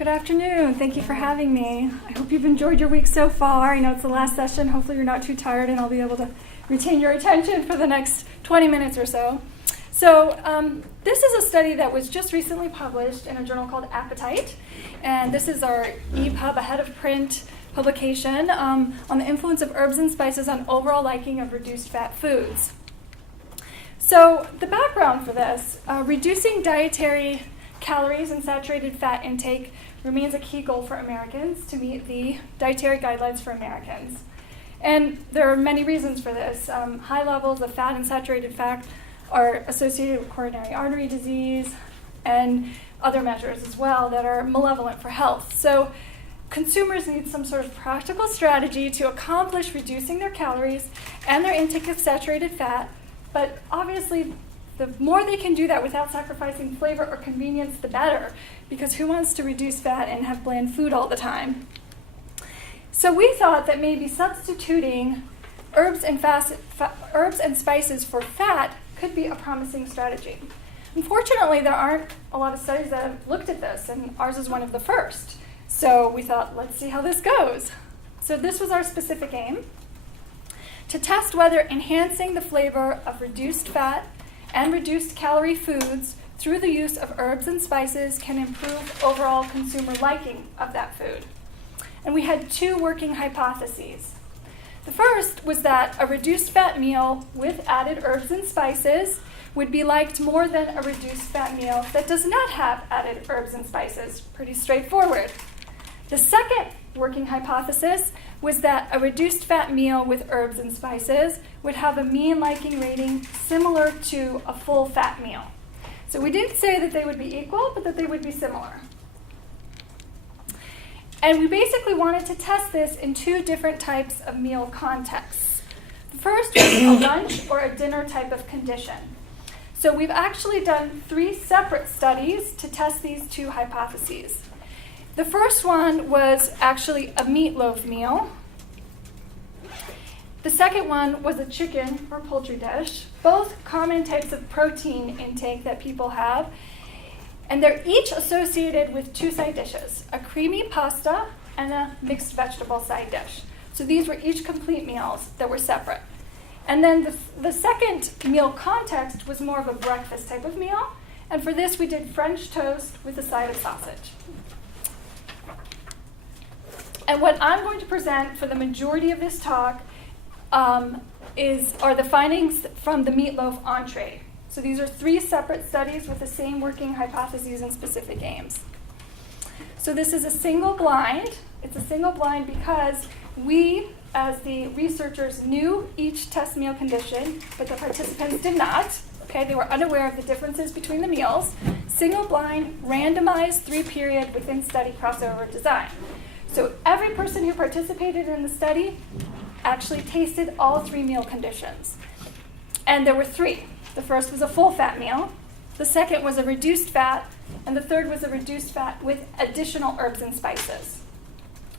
Good afternoon. Thank you for having me. I hope you've enjoyed your week so far. I know it's the last session. Hopefully you're not too tired and I'll be able to retain your attention for the next 20 minutes or so. This is a study that was just recently published in a journal called Appetite. And this is our EPUB, ahead of print publication, on the influence of herbs and spices on overall liking of reduced fat foods. So the background for this, reducing dietary calories and saturated fat intake remains a key goal for Americans to meet the dietary guidelines for Americans. And there are many reasons for this. High levels of fat and saturated fat are associated with coronary artery disease and other measures as well that are malevolent for health. So consumers need some sort of practical strategy to accomplish reducing their calories and their intake of saturated fat, but obviously the more they can do that without sacrificing flavor or convenience, the better, because who wants to reduce fat and have bland food all the time? So we thought that maybe substituting herbs and spices for fat could be a promising strategy. Unfortunately, there aren't a lot of studies that have looked at this, and ours is one of the first. So we thought, let's see how this goes. So this was our specific aim: to test whether enhancing the flavor of reduced fat and reduced calorie foods through the use of herbs and spices can improve overall consumer liking of that food. And we had two working hypotheses. The first was that a reduced fat meal with added herbs and spices would be liked more than a reduced fat meal that does not have added herbs and spices. Pretty straightforward. The second working hypothesis was that a reduced fat meal with herbs and spices would have a mean liking rating similar to a full fat meal. So we didn't say that they would be equal, but that they would be similar. And we basically wanted to test this in two different types of meal contexts. The first was a lunch or a dinner type of condition. So we've actually done 3 separate studies to test these two hypotheses. The first one was actually a meatloaf meal. The second one was a chicken or poultry dish, both common types of protein intake that people have. And they're each associated with 2 side dishes, a creamy pasta and a mixed vegetable side dish. So these were each complete meals that were separate. And then the second meal context was more of a breakfast type of meal. And for this, we did French toast with a side of sausage. And what I'm going to present for the majority of this talk are the findings from the Meatloaf Entree. So these are 3 separate studies with the same working hypotheses and specific aims. So this is a single blind. It's a single blind because we, as the researchers, knew each test meal condition, but the participants did not. Okay, they were unaware of the differences between the meals. Single blind, randomized, 3-period within study crossover design. So every person who participated in the study actually tasted all 3 meal conditions. And there were 3. The first was a full fat meal, the second was a reduced fat, and the third was a reduced fat with additional herbs and spices.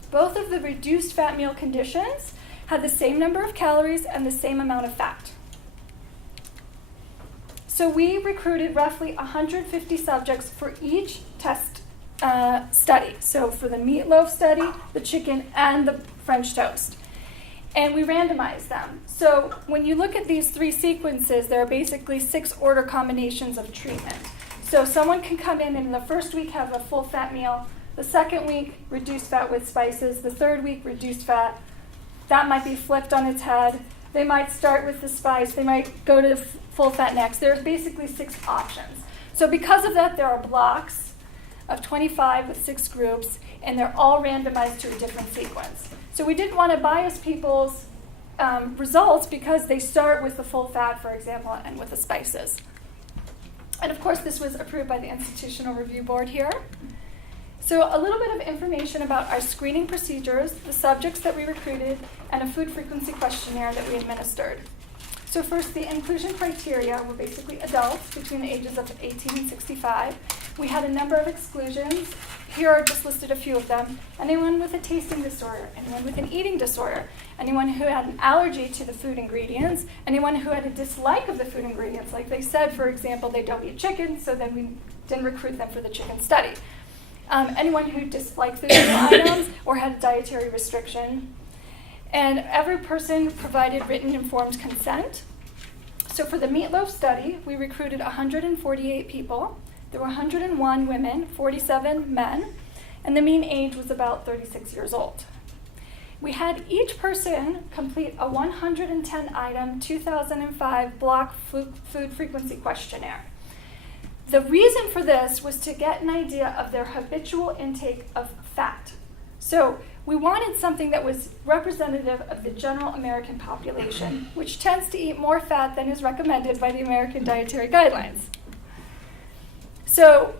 Both of the reduced fat meal conditions had the same number of calories and the same amount of fat. So we recruited roughly 150 subjects for each test study. So for the meatloaf study, the chicken, and the French toast. And we randomized them. So when you look at these 3 sequences, there are basically 6 order combinations of treatment. So someone can come in and in the first week have a full fat meal, the second week reduced fat with spices, the third week reduced fat. That might be flipped on its head. They might start with the spice. They might go to the full fat next. There's basically 6 options. So because of that, there are blocks of 25 with 6 groups, and they're all randomized to a different sequence. So we didn't want to bias people's results because they start with the full fat, for example, and with the spices. And of course, this was approved by the Institutional Review Board here. So a little bit of information about our screening procedures, the subjects that we recruited, and a food frequency questionnaire that we administered. So first, the inclusion criteria were basically adults between the ages of 18 and 65. We had a number of exclusions. Here are just listed a few of them. Anyone with a tasting disorder, anyone with an eating disorder, anyone who had an allergy to the food ingredients, anyone who had a dislike of the food ingredients. Like they said, for example, they don't eat chicken, so then we didn't recruit them for the chicken study. anyone who disliked the meal items or had a dietary restriction. And every person provided written informed consent. So for the Meatloaf Study, we recruited 148 people. There were 101 women, 47 men, and the mean age was about 36 years old. We had each person complete a 110-item 2005 block food frequency questionnaire. The reason for this was to get an idea of their habitual intake of fat. So we wanted something that was representative of the general American population, which tends to eat more fat than is recommended by the American Dietary Guidelines. So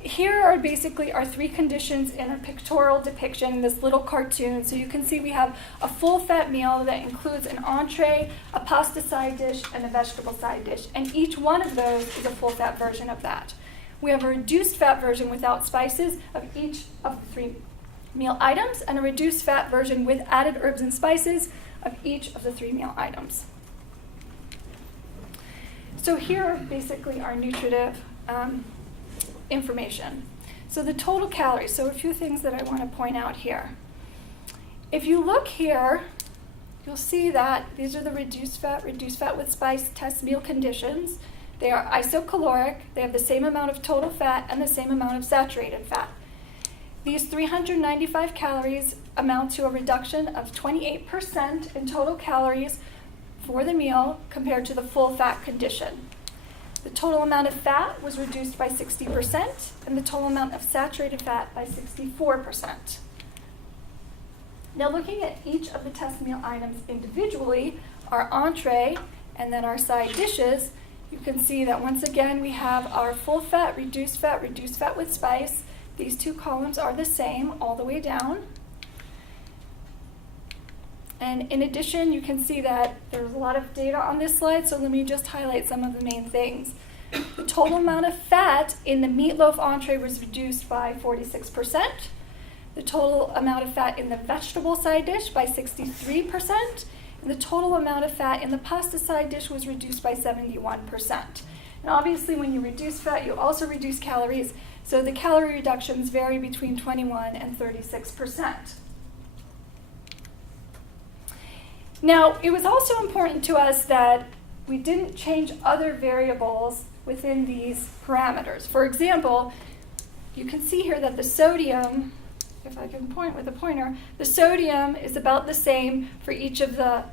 here are basically our three conditions in a pictorial depiction, this little cartoon. So you can see we have a full-fat meal that includes an entree, a pasta side dish, and a vegetable side dish. And each one of those is a full-fat version of that. We have a reduced-fat version without spices of each of the three meal items, and a reduced-fat version with added herbs and spices of each of the three meal items. So here are basically our nutritive information. So the total calories, so a few things that I want to point out here. If you look here, you'll see that these are the reduced fat with spice test meal conditions. They are isocaloric, they have the same amount of total fat and the same amount of saturated fat. These 395 calories amount to a reduction of 28% in total calories for the meal compared to the full fat condition. The total amount of fat was reduced by 60%, and the total amount of saturated fat by 64%. Now looking at each of the test meal items individually, our entree and then our side dishes, you can see that once again we have our full fat with spice. These two columns are the same all the way down. And in addition, you can see that there's a lot of data on this slide, so let me just highlight some of the main things. The total amount of fat in the Meatloaf Entree was reduced by 46%. The total amount of fat in the vegetable side dish by 63%. And the total amount of fat in the pasta side dish was reduced by 71%. And obviously, when you reduce fat, you also reduce calories, so the calorie reductions vary between 21 and 36%. Now, it was also important to us that we didn't change other variables within these parameters. For example, you can see here that the sodium, if I can point with a pointer, the sodium is about the same for each of the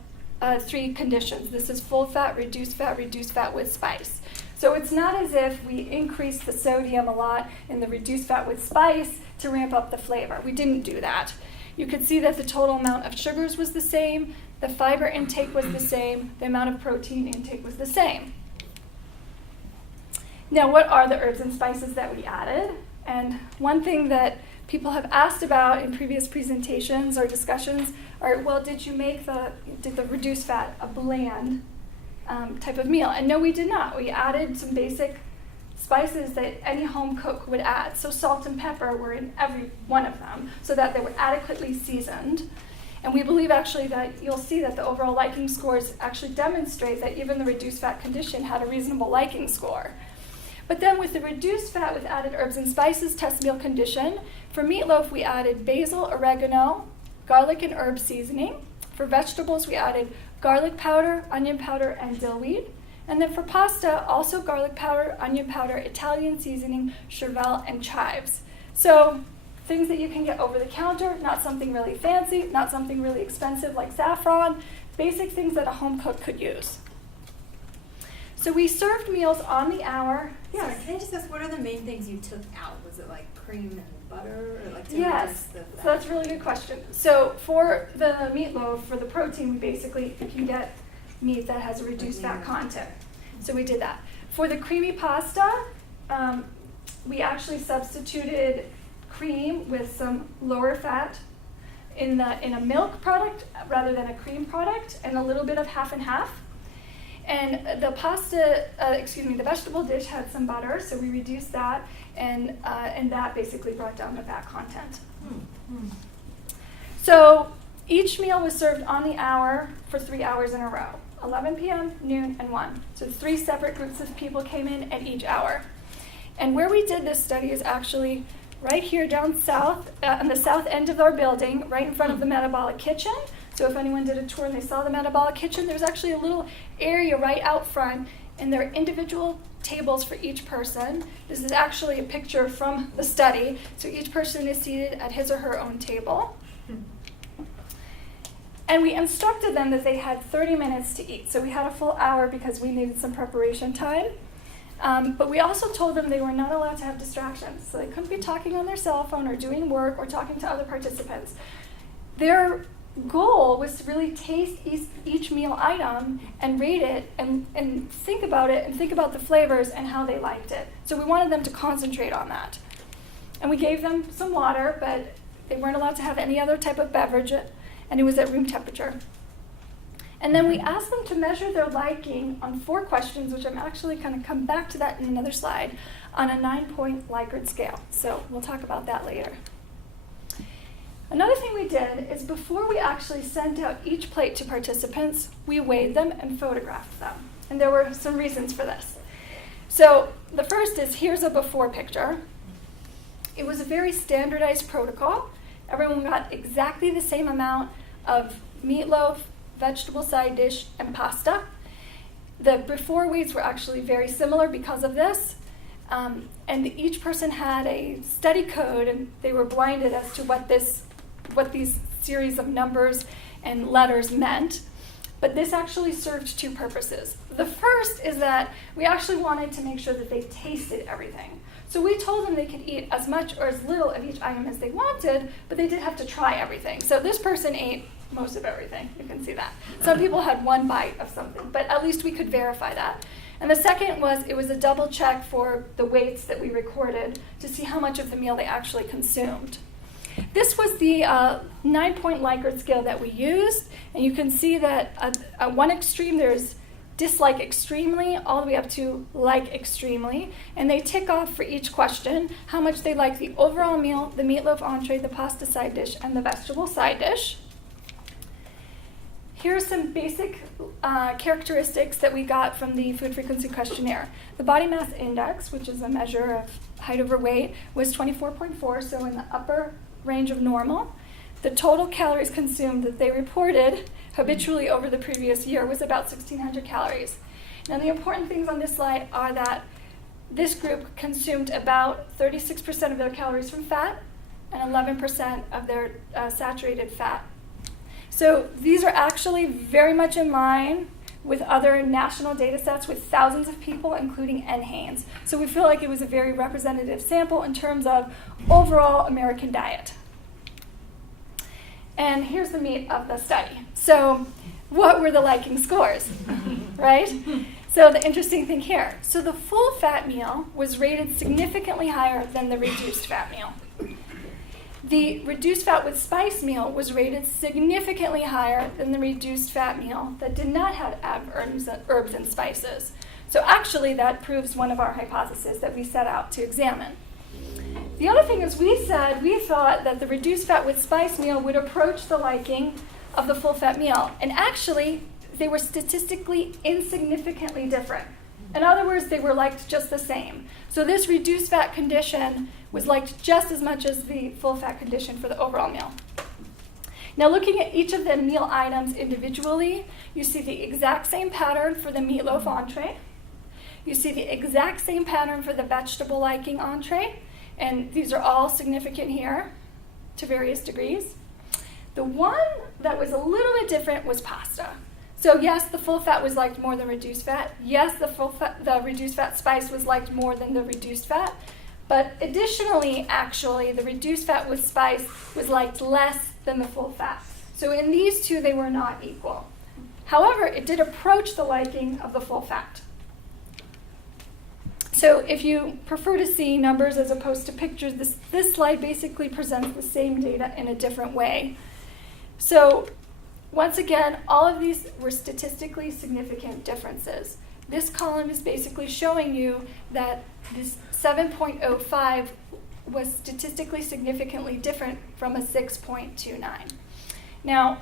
three conditions. This is full fat with spice. So it's not as if we increased the sodium a lot in the reduced fat with spice to ramp up the flavor. We didn't do that. You could see that the total amount of sugars was the same, the fiber intake was the same, the amount of protein intake was the same. Now, what are the herbs and spices that we added? And one thing that people have asked about in previous presentations or discussions are, well, did the reduced fat a bland type of meal? And no, we did not. We added some basic spices that any home cook would add. So salt and pepper were in every one of them so that they were adequately seasoned. And we believe actually that you'll see that the overall liking scores actually demonstrate that even the reduced fat condition had a reasonable liking score. But then with the reduced fat with added herbs and spices test meal condition, for meatloaf we added basil, oregano, garlic and herb seasoning. For vegetables we added garlic powder, onion powder, and dill weed. And then for pasta, also garlic powder, onion powder, Italian seasoning, chervil, and chives. So things that you can get over the counter, not something really fancy, not something really expensive like saffron, basic things that a home cook could use. So we served meals on the hour. Yes. Sorry, can I just ask, what are the main things you took out? Was it like cream and butter? Or like yes, so that's a really good question. So for the meatloaf, for the protein, we basically can get meat that has a reduced fat content. So we did that. For the creamy pasta, we actually substituted cream with some lower fat in a milk product rather than a cream product, and a little bit of half and half. And the the vegetable dish had some butter, so we reduced that, and that basically brought down the fat content. Mm-hmm. So each meal was served on the hour for 3 hours in a row, 11 p.m., noon, and 1. So 3 separate groups of people came in at each hour. And where we did this study is actually right here down south, on the south end of our building, right in front of the metabolic kitchen. So if anyone did a tour and they saw the metabolic kitchen, there's actually a little area right out front, and there are individual tables for each person. This is actually a picture from the study. So each person is seated at his or her own table. And we instructed them that they had 30 minutes to eat. So we had a full hour because we needed some preparation time. But we also told them they were not allowed to have distractions. So they couldn't be talking on their cell phone or doing work or talking to other participants. Their goal was to really taste each meal item and rate it and think about it and think about the flavors and how they liked it. So we wanted them to concentrate on that. And we gave them some water, but they weren't allowed to have any other type of beverage, and it was at room temperature. And then we asked them to measure their liking on 4 questions, which I'm actually going to come back to that in another slide, on a 9-point Likert scale. So we'll talk about that later. Another thing we did is before we actually sent out each plate to participants, we weighed them and photographed them. And there were some reasons for this. So the first is, here's a before picture. It was a very standardized protocol. Everyone got exactly the same amount of meatloaf, vegetable side dish, and pasta. The before weights were actually very similar because of this. And each person had a study code, and they were blinded as to what these series of numbers and letters meant. But this actually served 2 purposes. The first is that we actually wanted to make sure that they tasted everything. So we told them they could eat as much or as little of each item as they wanted, but they did have to try everything. So this person ate most of everything. You can see that. Some people had 1 bite of something, but at least we could verify that. And the second was, it was a double check for the weights that we recorded to see how much of the meal they actually consumed. This was the 9-point Likert scale that we used, and you can see that at one extreme there's dislike extremely, all the way up to like extremely, and they tick off for each question how much they like the overall meal, the meatloaf entree, the pasta side dish, and the vegetable side dish. Here are some basic characteristics that we got from the food frequency questionnaire. The body mass index, which is a measure of height over weight, was 24.4, so in the upper range of normal. The total calories consumed that they reported habitually over the previous year was about 1,600 calories. Now, the important things on this slide are that this group consumed about 36% of their calories from fat and 11% of their saturated fat. So these are actually very much in line with other national data sets with thousands of people, including NHANES. So we feel like it was a very representative sample in terms of overall American diet. And here's the meat of the study. So what were the liking scores, right? So the interesting thing here. So the full fat meal was rated significantly higher than the reduced fat meal. The reduced fat with spice meal was rated significantly higher than the reduced fat meal that did not have herbs and spices. So actually that proves one of our hypotheses that we set out to examine. The other thing is we thought that the reduced fat with spice meal would approach the liking of the full fat meal. And actually, they were statistically insignificantly different. In other words, they were liked just the same. So this reduced fat condition was liked just as much as the full fat condition for the overall meal. Now, looking at each of the meal items individually, you see the exact same pattern for the meatloaf entree. You see the exact same pattern for the vegetable liking entree. And these are all significant here to various degrees. The one that was a little bit different was pasta. So yes, the full fat was liked more than reduced fat. Yes, the reduced fat spice was liked more than the reduced fat. But additionally, actually, the reduced fat with spice was liked less than the full fat. So in these two, they were not equal. However, it did approach the liking of the full fat. So if you prefer to see numbers as opposed to pictures, this slide basically presents the same data in a different way. So once again, all of these were statistically significant differences. This column is basically showing you that this 7.05 was statistically significantly different from a 6.29. Now,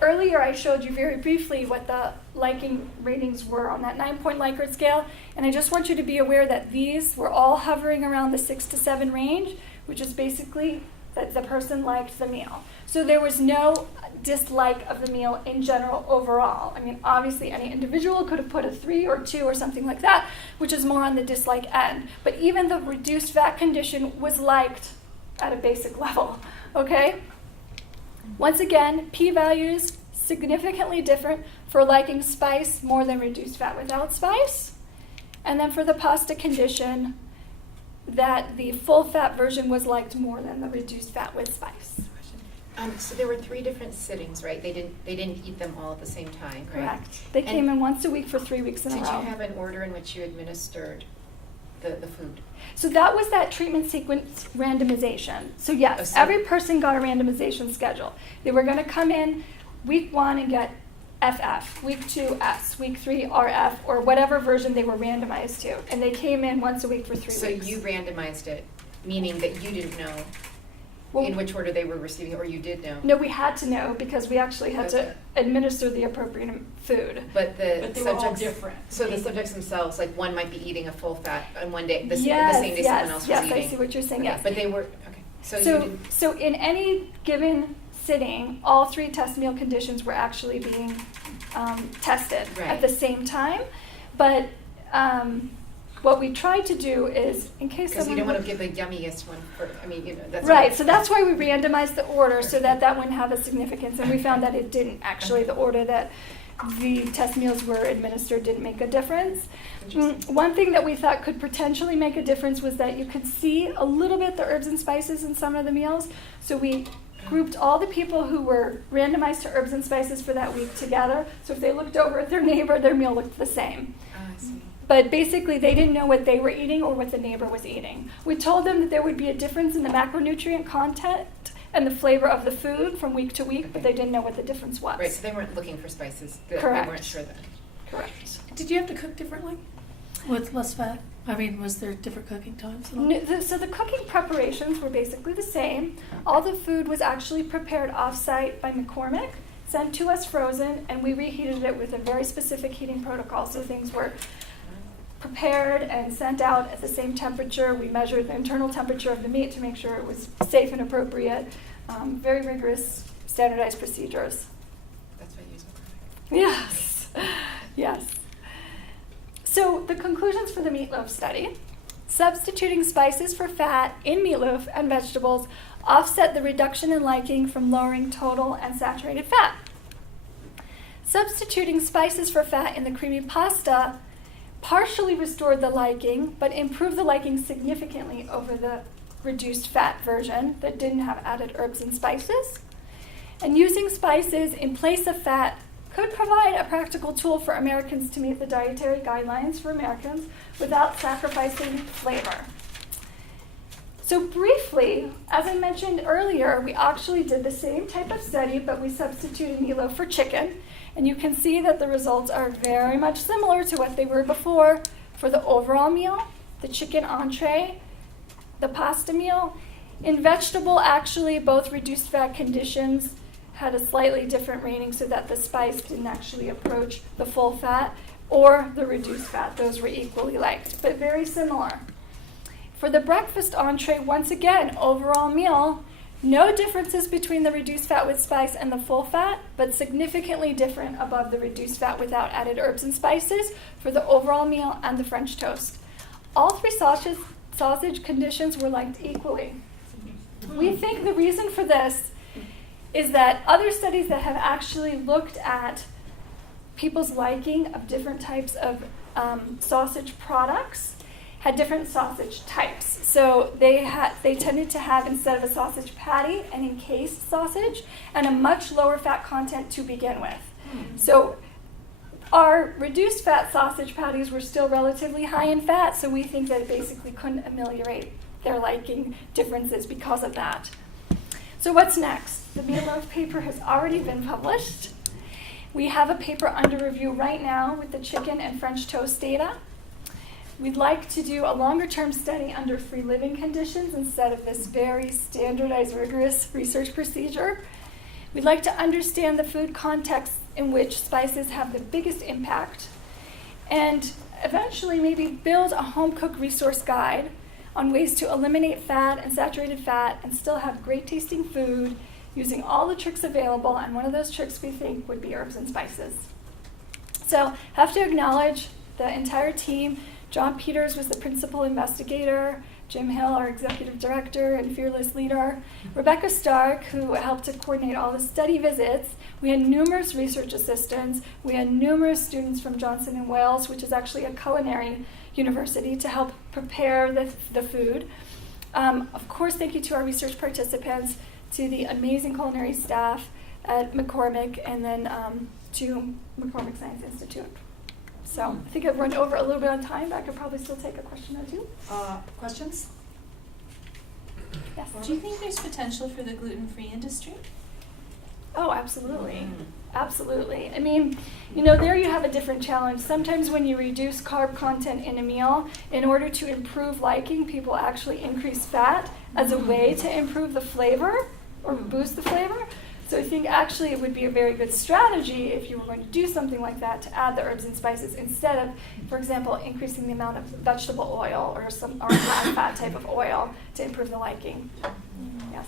earlier I showed you very briefly what the liking ratings were on that 9-point Likert scale, and I just want you to be aware that these were all hovering around the 6 to 7 range, which is basically that the person liked the meal. So there was no dislike of the meal in general overall. I mean, obviously any individual could have put a 3 or 2 or something like that, which is more on the dislike end. But even the reduced fat condition was liked at a basic level, okay? Once again, p-values significantly different for liking spice more than reduced fat without spice. And then for the pasta condition, that the full fat version was liked more than the reduced fat with spice. So there were 3 different sittings, right? They didn't eat them all at the same time, right? Correct. They came in once a week for 3 weeks in a row. Did you have an order in which you administered the food? So that was that treatment sequence randomization. So yes, every person got a randomization schedule. They were going to come in week 1 and get FF, week 2 S, week 3 RF, or whatever version they were randomized to. And they came in once a week for 3 weeks. So you randomized it, meaning that you didn't know in which order they were receiving it, or you did know? No, we had to know because we actually had to administer the appropriate food. But they subjects, were all different. So the subjects themselves, like one might be eating a full fat on one day, the same day someone else was yes, eating. I see what you're saying, Okay, yes. But they were, okay. So you didn't, So in any given sitting, all 3 test meal conditions were actually being tested at the same time. But what we tried to do is, in case because you someone... don't want to give the yummiest one for, I mean, you know, that's Right, so that's why we randomized the order, so that that wouldn't have a significance. And we found that it didn't actually. The order that the test meals were administered didn't make a difference. One thing that we thought could potentially make a difference was that you could see a little bit the herbs and spices in some of the meals. So we grouped all the people who were randomized to herbs and spices for that week together. So if they looked over at their neighbor, their meal looked the same. I see. But basically, they didn't know what they were eating or what the neighbor was eating. We told them that there would be a difference in the macronutrient content and the flavor of the food from week to week, but they didn't know what the difference was. Right, so they weren't looking for spices. Correct. They weren't sure then. Correct. Did you have to cook differently with less fat? I mean, was there different cooking times? So the cooking preparations were basically the same. All the food was actually prepared off-site by McCormick, sent to us frozen, and we reheated it with a very specific heating protocol. So things were prepared and sent out at the same temperature. We measured the internal temperature of the meat to make sure it was safe and appropriate. Very rigorous, standardized procedures. That's what you use. Yes, yes. So the conclusions for the meatloaf study: substituting spices for fat in meatloaf and vegetables offset the reduction in liking from lowering total and saturated fat. Substituting spices for fat in the creamy pasta partially restored the liking, but improved the liking significantly over the reduced fat version that didn't have added herbs and spices. And using spices in place of fat could provide a practical tool for Americans to meet the dietary guidelines for Americans without sacrificing flavor. So briefly, as I mentioned earlier, we actually did the same type of study, but we substituted meatloaf for chicken. And you can see that the results are very much similar to what they were before for the overall meal, the chicken entree, the pasta meal. In vegetable, actually, both reduced fat conditions had a slightly different rating so that the spice didn't actually approach the full fat or the reduced fat. Those were equally liked, but very similar. For the breakfast entree, once again, overall meal, no differences between the reduced fat with spice and the full fat, but significantly different above the reduced fat without added herbs and spices for the overall meal and the French toast. All 3 sausage conditions were liked equally. We think the reason for this is that other studies that have actually looked at people's liking of different types of sausage products had different sausage types. So they tended to have, instead of a sausage patty, an encased sausage and a much lower fat content to begin with. So our reduced fat sausage patties were still relatively high in fat, so we think that it basically couldn't ameliorate their liking differences because of that. So what's next? The Meatloaf paper has already been published. We have a paper under review right now with the chicken and French toast data. We'd like to do a longer-term study under free living conditions instead of this very standardized, rigorous research procedure. We'd like to understand the food context in which spices have the biggest impact, and eventually maybe build a home-cooked resource guide on ways to eliminate fat and saturated fat and still have great tasting food using all the tricks available, and one of those tricks we think would be herbs and spices. So have to acknowledge the entire team. John Peters was the principal investigator, Jim Hill, our executive director and fearless leader, Rebecca Stark, who helped to coordinate all the study visits. We had numerous research assistants. We had numerous students from Johnson & Wales, which is actually a culinary university, to help prepare the food. Of course, thank you to our research participants, to the amazing culinary staff at McCormick, and then to McCormick Science Institute. So I think I've run over a little bit on time, but I could probably still take a question or two. Questions? Yes. Do you think there's potential for the gluten-free industry? Oh, absolutely. Absolutely. I mean, there you have a different challenge. Sometimes when you reduce carb content in a meal, in order to improve liking, people actually increase fat as a way to improve the flavor or boost the flavor. So I think actually it would be a very good strategy if you were going to do something like that to add the herbs and spices instead of, for example, increasing the amount of vegetable oil or high fat type of oil to improve the liking. Yes.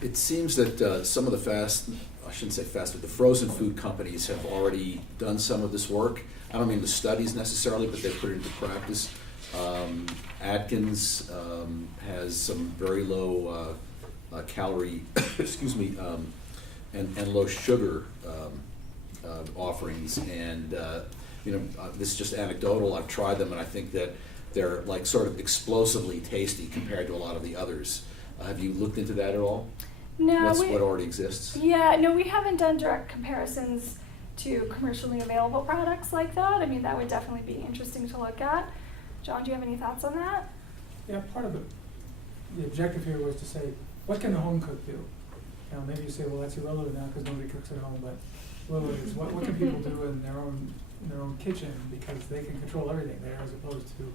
It seems that some of the the frozen food companies have already done some of this work. I don't mean the studies necessarily, but they put it into practice. Atkins has some very low calorie, and low sugar offerings. And this is just anecdotal. I've tried them, and I think that they're like sort of explosively tasty compared to a lot of the others. Have you looked into that at all? No. What already exists? Yeah, no, we haven't done direct comparisons to commercially available products like that. I mean, that would definitely be interesting to look at. John, do you have any thoughts on that? Yeah, part of the objective here was to say, what can the home cook do? Maybe you say, well, that's irrelevant now because nobody cooks at home, but well, it's what can people do in their own kitchen, because they can control everything there as opposed to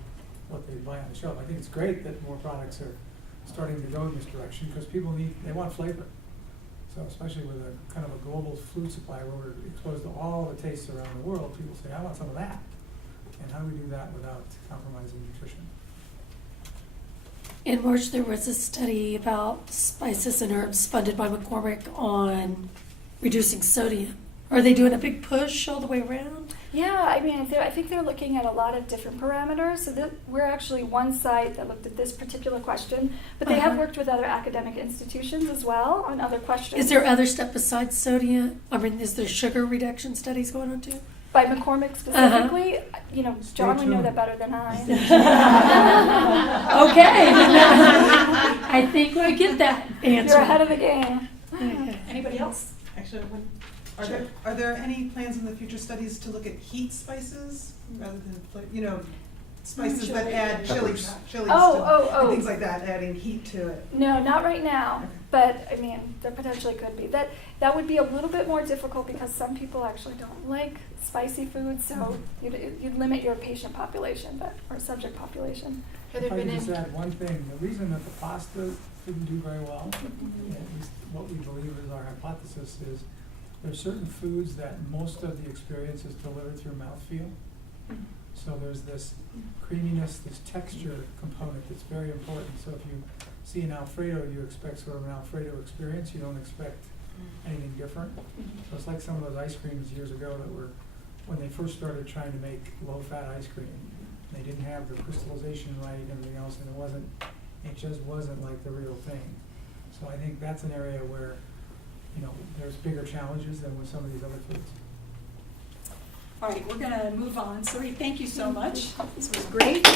what they buy on the shelf. I think it's great that more products are starting to go in this direction because people want flavor. So especially with a kind of a global food supply where we're exposed to all the tastes around the world, people say, I want some of that. And how do we do that without compromising nutrition? In March, there was a study about spices and herbs funded by McCormick on reducing sodium. Are they doing a big push all the way around? Yeah, I mean, I think they're looking at a lot of different parameters. So we're actually one site that looked at this particular question, but they have worked with other academic institutions as well on other questions. Is there other stuff besides sodium? I mean, is there sugar reduction studies going on too? By McCormick specifically, John would know that better than I. Okay. I think I get that answer. You're ahead of the game. Okay. Anybody else? Actually, are there any plans in the future studies to look at heat spices rather than spices that add chilies and things like that, adding heat to it? No, not right now. Okay. But I mean, there potentially could be. That would be a little bit more difficult because some people actually don't like spicy food, so you'd limit your patient population, or subject population. Have there If I been could just any? add one thing, the reason that the pasta didn't do very well, at least what we believe is our hypothesis, is there are certain foods that most of the experience is delivered through mouthfeel. So there's this creaminess, this texture component that's very important. So if you see an Alfredo, you expect sort of an Alfredo experience. You don't expect anything different. So it's like some of those ice creams years ago that were, when they first started trying to make low-fat ice cream, they didn't have the crystallization right and everything else, and it just wasn't like the real thing. So I think that's an area where, there's bigger challenges than with some of these other foods. All right, we're going to move on. Sarit, thank you so much. This was great.